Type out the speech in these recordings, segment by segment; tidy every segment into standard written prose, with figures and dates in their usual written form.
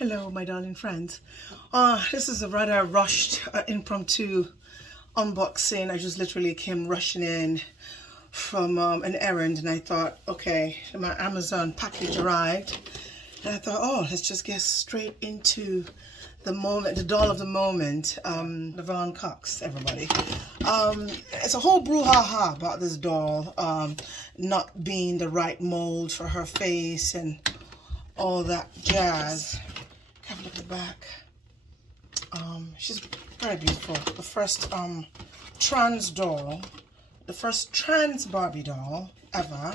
Hello, my darling friends. This is a rather rushed, impromptu unboxing. I just literally came rushing in from an errand, and I thought, okay, my Amazon package arrived, and I thought, oh, let's just get straight into the moment, the doll of the moment, Laverne Cox, everybody. It's a whole brouhaha about this doll not being the right mold for her face and all that jazz. Have a look at the back. She's very beautiful. The first trans doll, the first trans Barbie doll ever,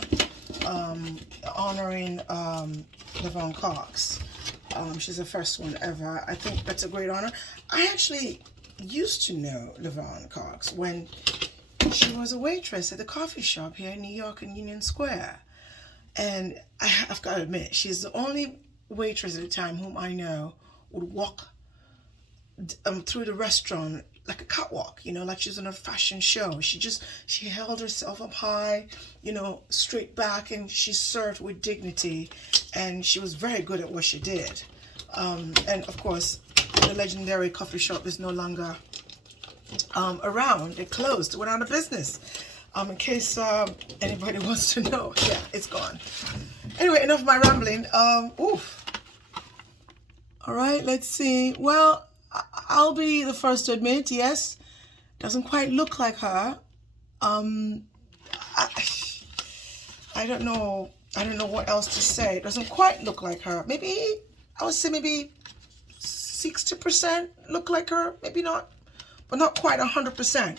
honoring Laverne Cox. She's the first one ever. I think that's a great honor. I actually used to know Laverne Cox when she was a waitress at the coffee shop here in New York in Union Square. And I've got to admit, she's the only waitress at the time whom I know would walk through the restaurant like a catwalk, you know, like she's on a fashion show. She held herself up high, you know, straight back, and she served with dignity, and she was very good at what she did. And of course, the legendary coffee shop is no longer around. It closed. It went out of business. In case anybody wants to know, yeah, it's gone. Anyway, enough of my rambling. All right, let's see. Well, I'll be the first to admit, yes, doesn't quite look like her. I don't know what else to say. It doesn't quite look like her. Maybe, I would say maybe 60% look like her. Maybe not, but not quite 100%.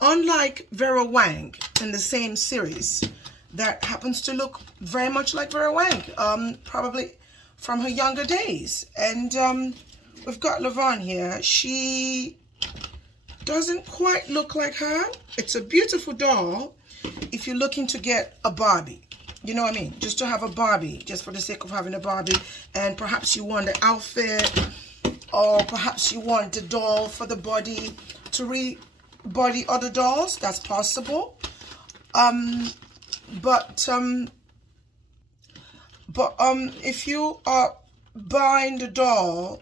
Unlike Vera Wang in the same series, that happens to look very much like Vera Wang, probably from her younger days. And we've got Laverne here. She doesn't quite look like her. It's a beautiful doll if you're looking to get a Barbie. You know what I mean? Just to have a Barbie, just for the sake of having a Barbie. And perhaps you want the outfit, or perhaps you want the doll for the body to rebody other dolls. That's possible. But if you are buying the doll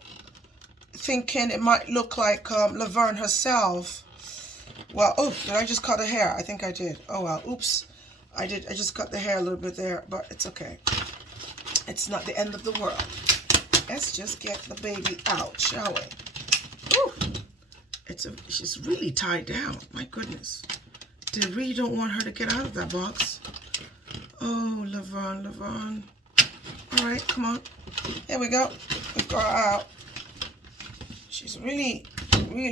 thinking it might look like Laverne herself, well, oh, did I just cut her hair? I think I did. Oh well, oops, I just cut the hair a little bit there, but it's okay. It's not the end of the world. Let's just get the baby out, shall we? Ooh, she's really tied down. My goodness, they really don't want her to get out of that box. Oh, Laverne. All right, come on. There we go. We've got her out. She's really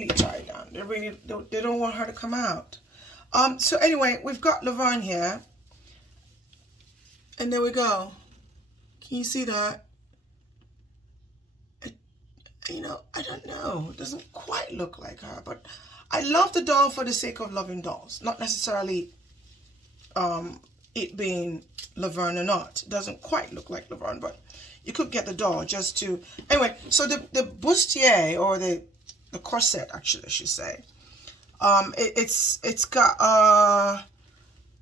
tied down. They don't want her to come out. So anyway, we've got Laverne here. And there we go. Can you see that? You know, I don't know. It doesn't quite look like her, but I love the doll for the sake of loving dolls. Not necessarily it being Laverne or not. It doesn't quite look like Laverne, but you could get the doll just to... Anyway, so the bustier, or the corset, actually, I should say, it's got a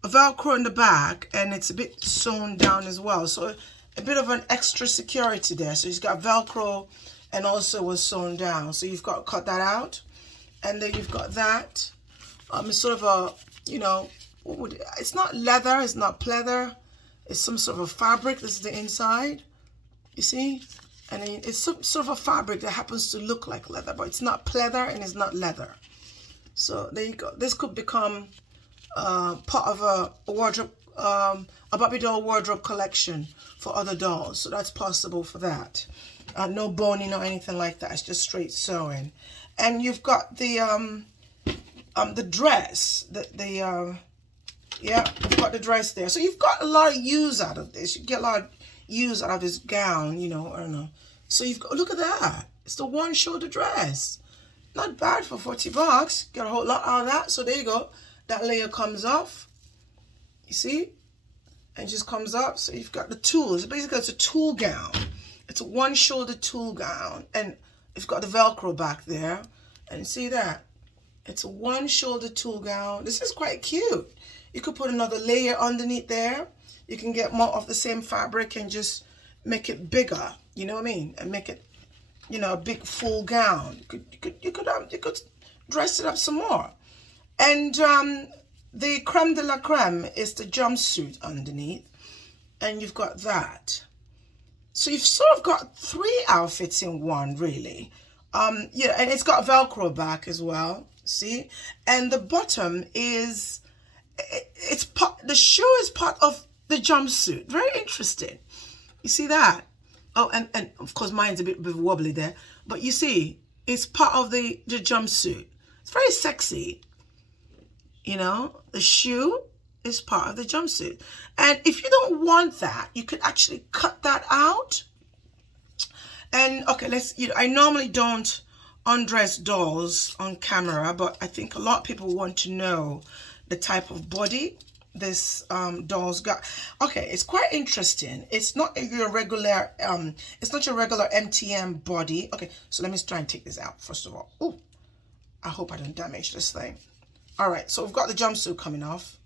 Velcro in the back, and it's a bit sewn down as well. So a bit of an extra security there. So it's got Velcro and also was sewn down. So you've got to cut that out. And then you've got that. It's sort of a, you know, it's not leather, it's not pleather. It's some sort of a fabric. This is the inside. You see? And then it's some sort of a fabric that happens to look like leather, but it's not pleather and it's not leather. So there you go. This could become part of a wardrobe, a Barbie doll wardrobe collection for other dolls. So that's possible for that. No boning or anything like that. It's just straight sewing. And you've got the dress, yeah, you've got the dress there. So you've got a lot of use out of this. You get a lot of use out of this gown, you know, I don't know. So you've got, look at that. It's the one shoulder dress. Not bad for 40 bucks. Get a whole lot out of that. So there you go. That layer comes off. You see? And it just comes up. So you've got the tools. Basically, it's a tool gown. It's a one shoulder tool gown. And you've got the Velcro back there. And see that? It's a one shoulder tool gown. This is quite cute. You could put another layer underneath there. You can get more of the same fabric and just make it bigger. You know what I mean? And make it, you know, a big full gown. You could dress it up some more. And the creme de la creme is the jumpsuit underneath, and you've got that. So you've sort of got 3 outfits in one, really. Yeah, and it's got Velcro back as well. See, and the bottom is, the shoe is part of the jumpsuit. Very interesting. You see that? Oh, and of course mine's a bit wobbly there, but you see, it's part of the jumpsuit. It's very sexy. You know, the shoe is part of the jumpsuit. And if you don't want that, you could actually cut that out. And okay, I normally don't undress dolls on camera, but I think a lot of people want to know the type of body this doll's got. Okay, it's quite interesting. It's not your regular MTM body. Okay, so let me try and take this out first of all. Oh, I hope I don't damage this thing. All right, so we've got the jumpsuit coming off.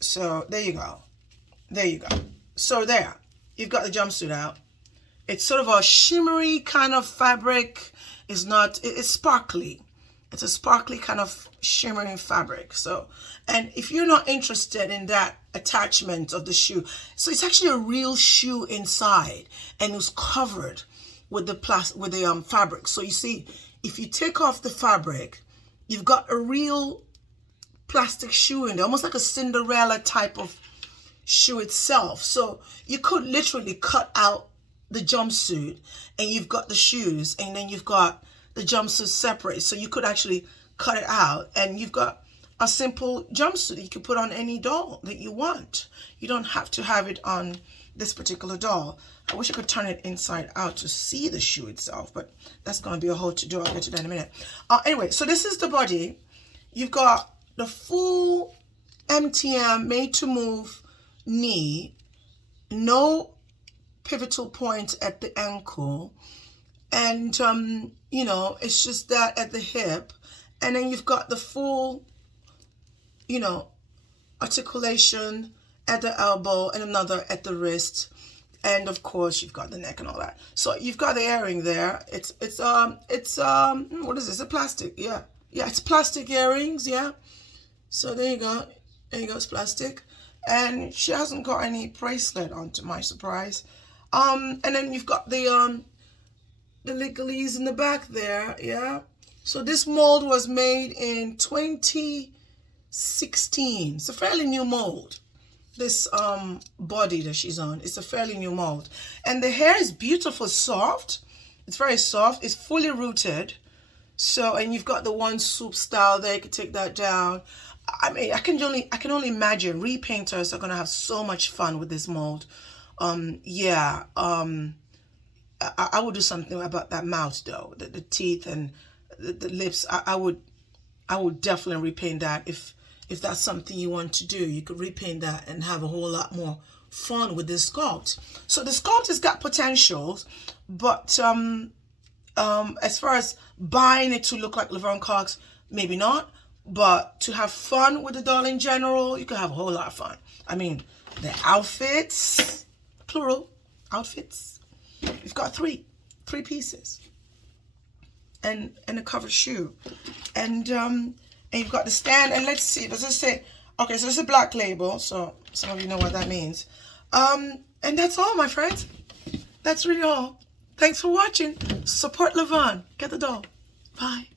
So there you go. There you go. So there, you've got the jumpsuit out. It's sort of a shimmery kind of fabric. It's sparkly. It's a sparkly kind of shimmering fabric. So, and if you're not interested in that attachment of the shoe, so it's actually a real shoe inside, and it's covered with the fabric. So you see, if you take off the fabric, you've got a real plastic shoe in there, almost like a Cinderella type of shoe itself. So you could literally cut out the jumpsuit, and you've got the shoes, and then you've got the jumpsuit separate. So you could actually cut it out, and you've got a simple jumpsuit that you can put on any doll that you want. You don't have to have it on this particular doll. I wish I could turn it inside out to see the shoe itself, but that's going to be a whole to-do. I'll get to that in a minute. Anyway, so this is the body. You've got the full MTM made to move knee, no pivotal point at the ankle, and you know, it's just that at the hip, and then you've got the full, you know, articulation at the elbow and another at the wrist, and of course you've got the neck and all that. So you've got the earring there. It's what is this? A plastic? Yeah, it's plastic earrings. Yeah. So there you go. There you go. It's plastic, and she hasn't got any bracelet on, to my surprise. And then you've got the leggies in the back there. Yeah. So this mold was made in 2016. It's a fairly new mold. This body that she's on, it's a fairly new mold. And the hair is beautiful, soft. It's very soft. It's fully rooted. So, and you've got the one swoop style there. You can take that down. I mean, I can only imagine repainters are gonna have so much fun with this mold. I would do something about that mouth though, the teeth and the lips. I would definitely repaint that. If that's something you want to do, you could repaint that and have a whole lot more fun with this sculpt. So the sculpt has got potentials, but as far as buying it to look like Laverne Cox, maybe not. But to have fun with the doll in general, you can have a whole lot of fun. I mean, the outfits, plural, outfits. You've got three pieces, and a covered shoe, and you've got the stand. And let's see, does it say? Okay, so it's a black label, so some of you know what that means. And that's all, my friends. That's really all. Thanks for watching. Support Laverne. Get the doll. Bye.